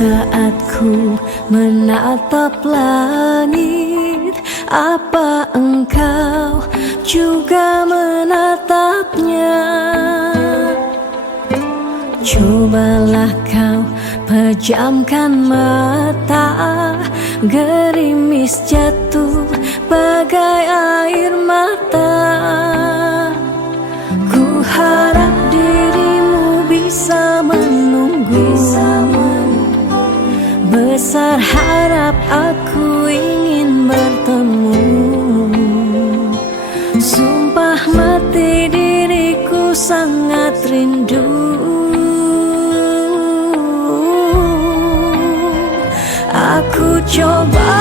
saat ku menatap langit, apa engkau juga menatapnya? Cobalah kau pejamkan mata, gerimis jatuh bagai air mata. Ku harap dirimu bisa menunggu, besar harap aku ingin bertemu. Sumpah mati diriku sangat rindu. Aku coba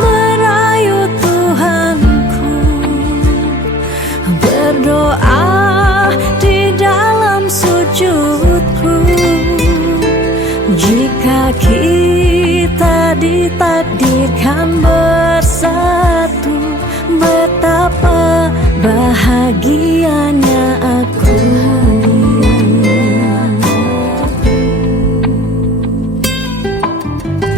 merayu Tuhanku, berdoa di dalam sujudku. Jika kita ditakdirkan bersatu, betapa bahagianya aku.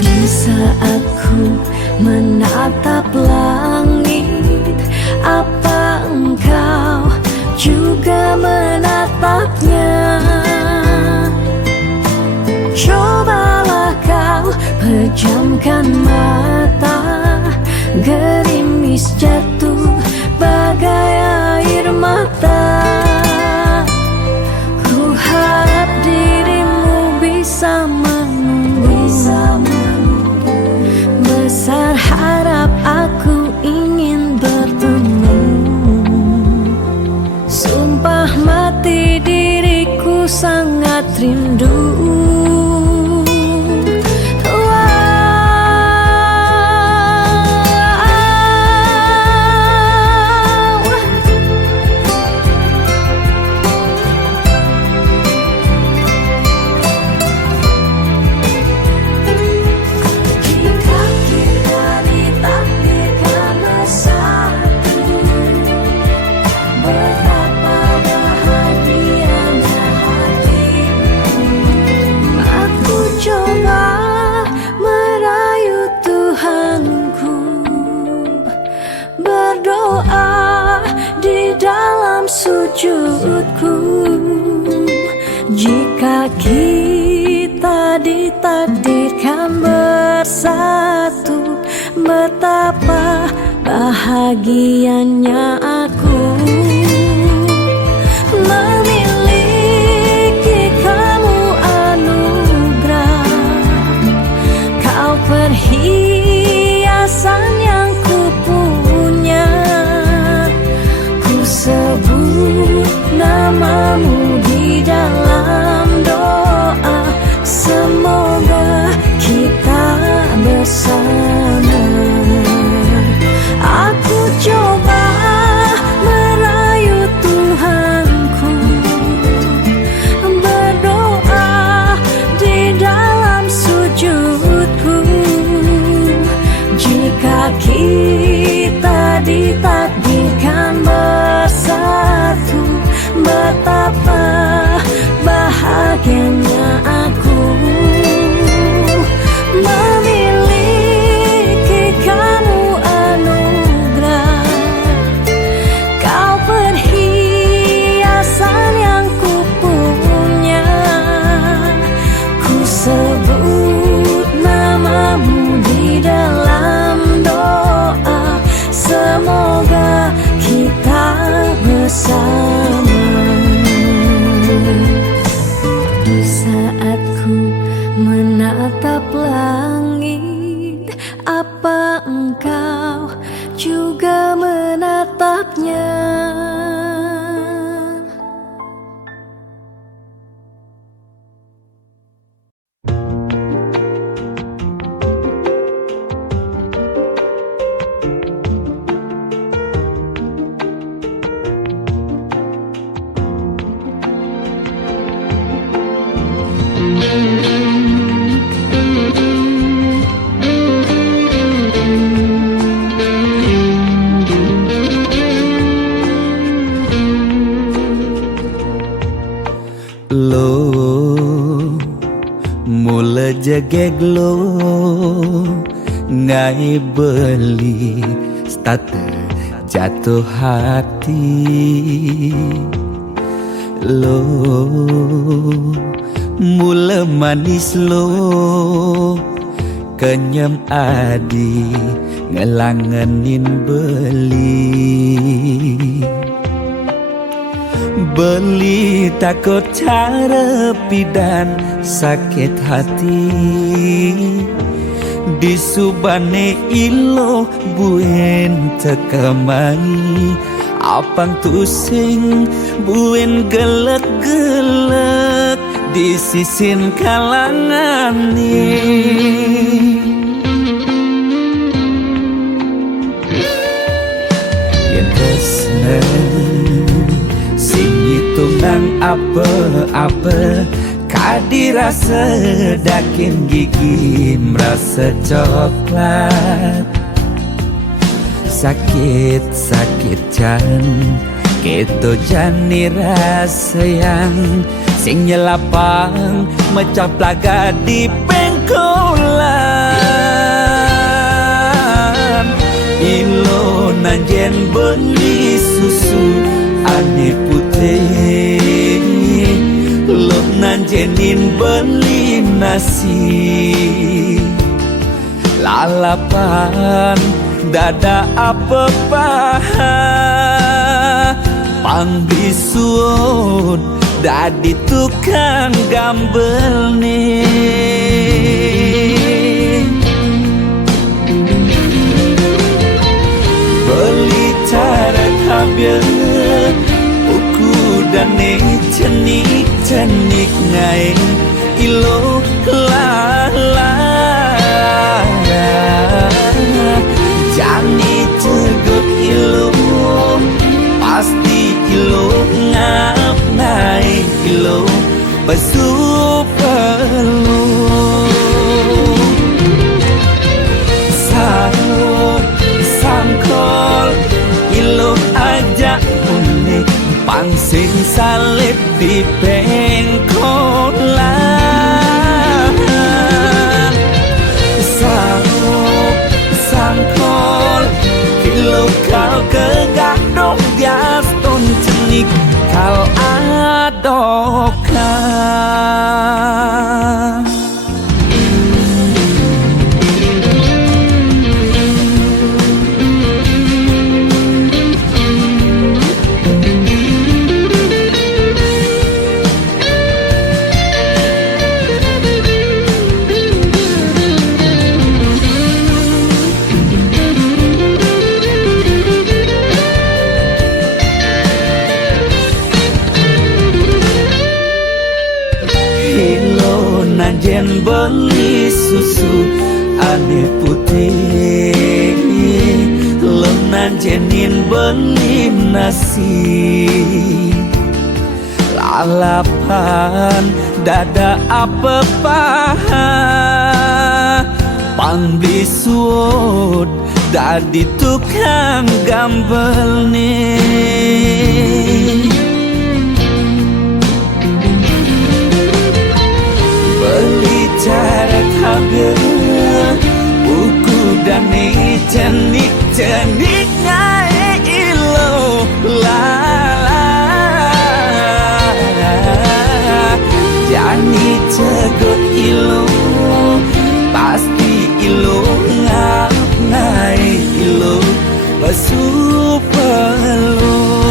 Di saat ku menatap langit, apa engkau juga menatapnya? Cobalah kau pejamkan mata, gerimis jatuh bagai air mata. Ku harap dirimu bisa menunggu, besar harap aku ingin bertemu. Sumpah mati diriku sangat rindu. Berdoa di dalam sujudku. Jika kita ditakdirkan bersatu, betapa bahagianya aku. Memiliki kamu anugerah, kau perhiasan yang kupunya. Ku sebut namamu di dalam doa, semoga kita bersama. Aku coba merayu Tuhanku, berdoa di dalam sujudku. Jika kita ditakdirkan bersatu, betapa bahagianya aku. Memiliki kamu anugerah, kau perhiasan yang kupunya. Ku sebut namamu di dalam doa, semoga kita bersama. Di saat ku menatap langit, apa engkau juga menatapnya? jegeglo ngai beli starter jatuh hati lo mula manis lo kenyam adi ngelangenin beli takut cara pidan sakit hati di subane ilo buen tekamai apang tusing buen gelek-gelek di sisin kalangan ni yang kesnen sing hitungan apa-apa kadirasa dakin gigi merasa coklat sakit jan keto jani rasa yang sing nyelapang mecah plaga di pengkolan ilo nanjen beli susu ane putih lo nanjenin beli nasi lalapan dada apa paha pangbisuot dadi tukang gambel nih beli cara kabel uku dan cenik ngai ilo lala jani cegot ilo pasti ilo ngap naik ilo besu perlu sangkol ilo ajak unik pangsing salib di pengkolan sangkol ilo kau kegadok dias ton cenik kal adokan nanjen beli susu ane putih lo nanjenin beli nasi lalapan dada apa paha pangbisuot dadi tukang gambel nih cara kabel buku dan cenik ngai ilo lala jani cegot ilo pasti ilo ngap ngai ilo besu perlu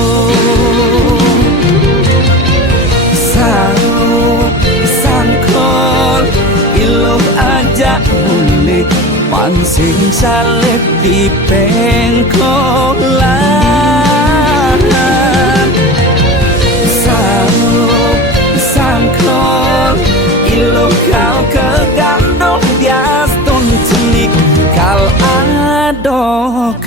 sangkol ilo ajak ulik pangsing salib di pengkolan sangkol ilo kau kegandok dias ton cenik kal adokan